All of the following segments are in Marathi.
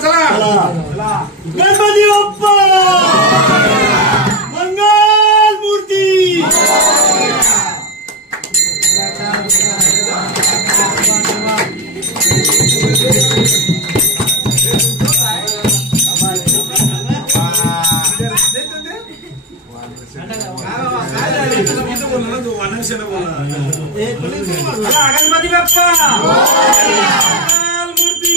चला गणपती बाप्पा मंगल मूर्ती गणपती बाप्पा मूर्ती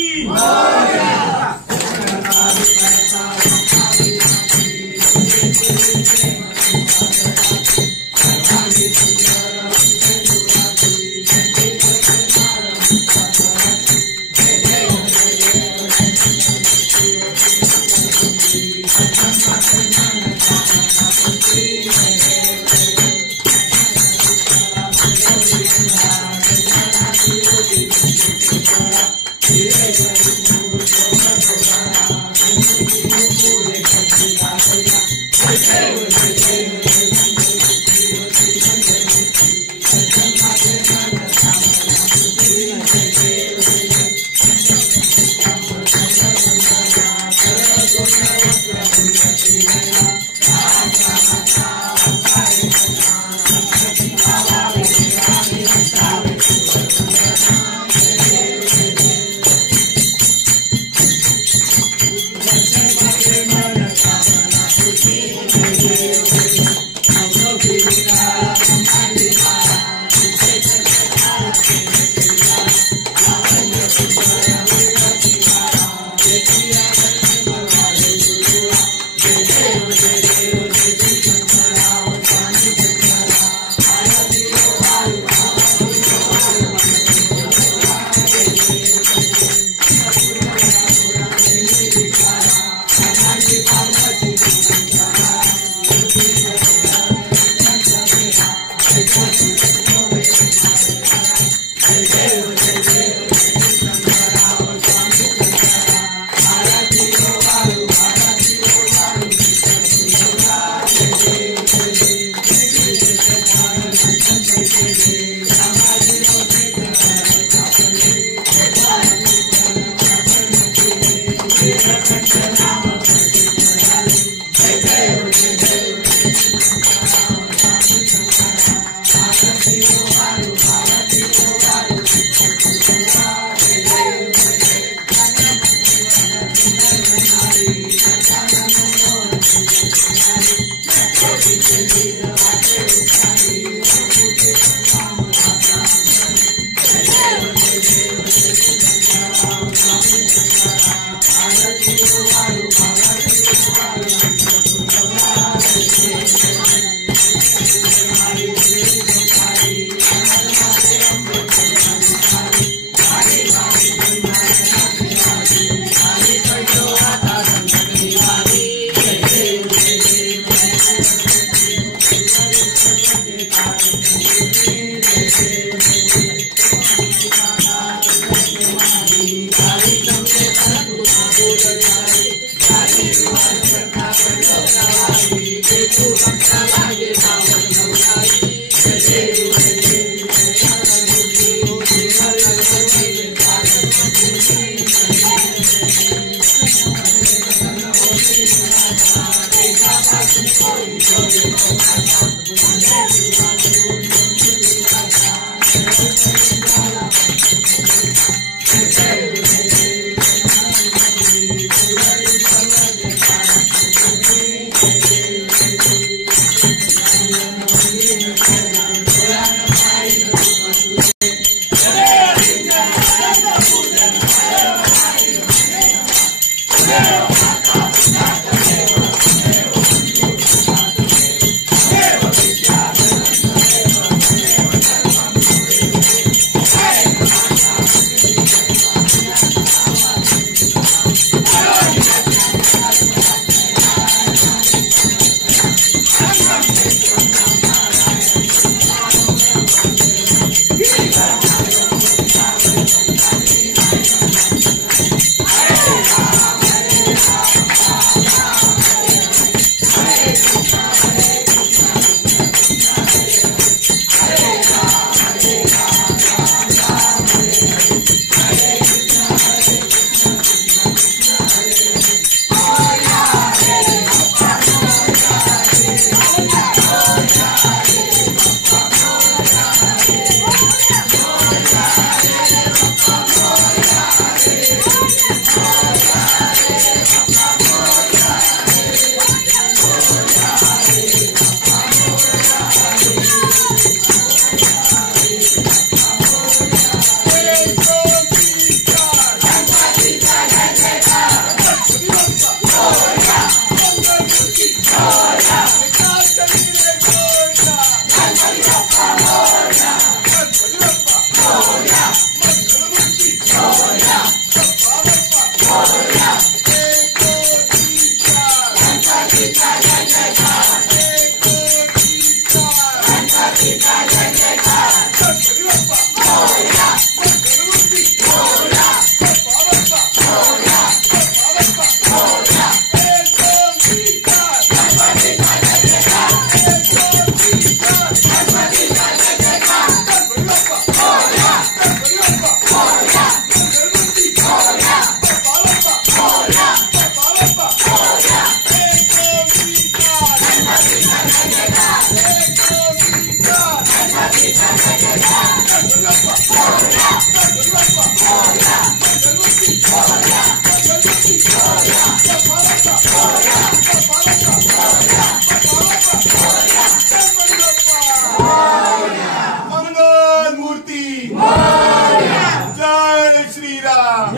श्रीराम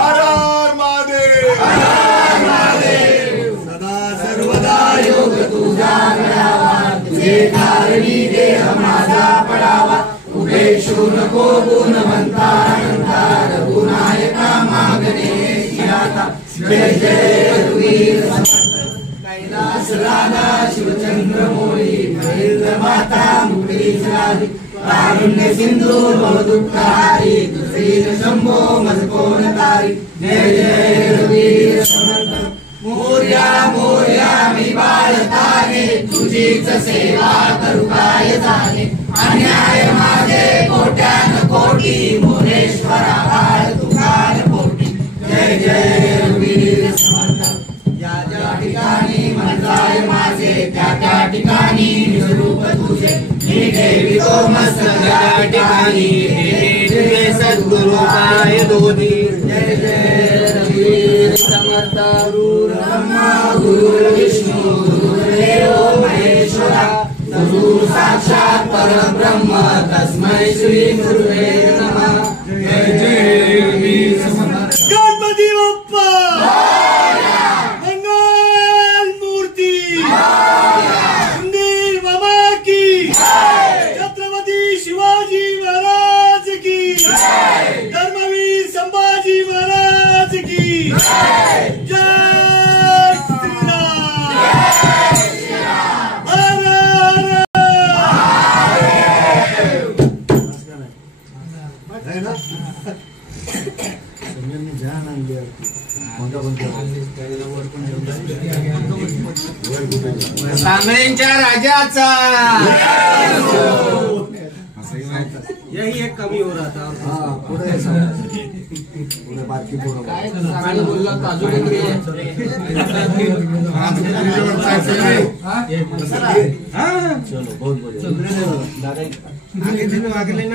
हर हर महादेव सदा सर्वदा योग तुझा मिळावा तुझे कारणी देह माझा पडावा उपेक्षू नको गुणवंता अनंता रघुनायका मागणे शिराता जय जय रघुवीर समर्थ कैलास राधा शिवचंद्र मोळी महेंद्र माता मुक्ती झाली कारुण्य सिंधू भवदुःखहारी दुर्वीर शंभो मजकोन तारी जय जय रघुवीर समर्थ मोर्या मोर्या मी बाळताने तुझीच सेवा करू काय जाणे अन्याय माझे कोट्यान कोटी मोरेश्वरा बाळ तुकार पोटी जय जय रघुवीर समर्थ या ज्या ठिकाणी मन जाय माझे त्या त्या ठिकाणी स्वरूप तुझे मी ठेवितो मस्तक त्या ठिकाणी हे सद्गुरु पाय दोन्ही जय जय रघुवीर समर्थ गुरु ब्रह्मा गुरु विष्णु गुरुदेव महेश्वरा गुरु साक्षात परब्रह्म तस्मै श्री गुरुवे नमः जय जय रघुवीर समर्थ गणपती बाप्पा मंगल मूर्ती मंदिर मामा की छत्रपती शिवाजी महाराज की धर्मवीर संभाजी महाराज की जय श्रीराम हर सांगळ्यांच्या राजाचा यही एक कमी हो रहा था पुढे बाकी पुढे आणि बोलला काजू कतरी चलो बहुत बढ़िया आगे दिन आगे नहीं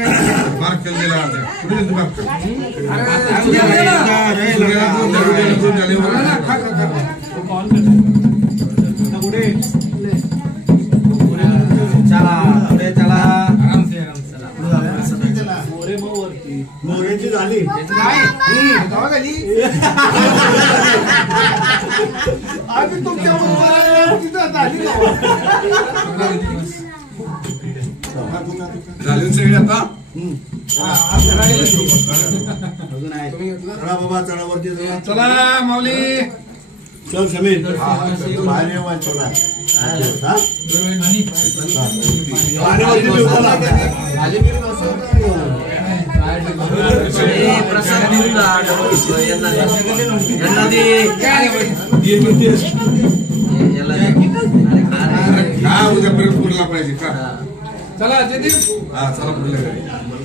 मार्क कर दिला पुढे मार्क चला पुढे चला आराम से मोरेची झाली आधी तुमच्या झाली सगळी आता अजून आहे चला बाबा चला वरती चला चला माऊली चल समीर बाहेर येऊ आणि चला उद्या पुढला पाहिजे का चला जयदीप हा चला पुढल्या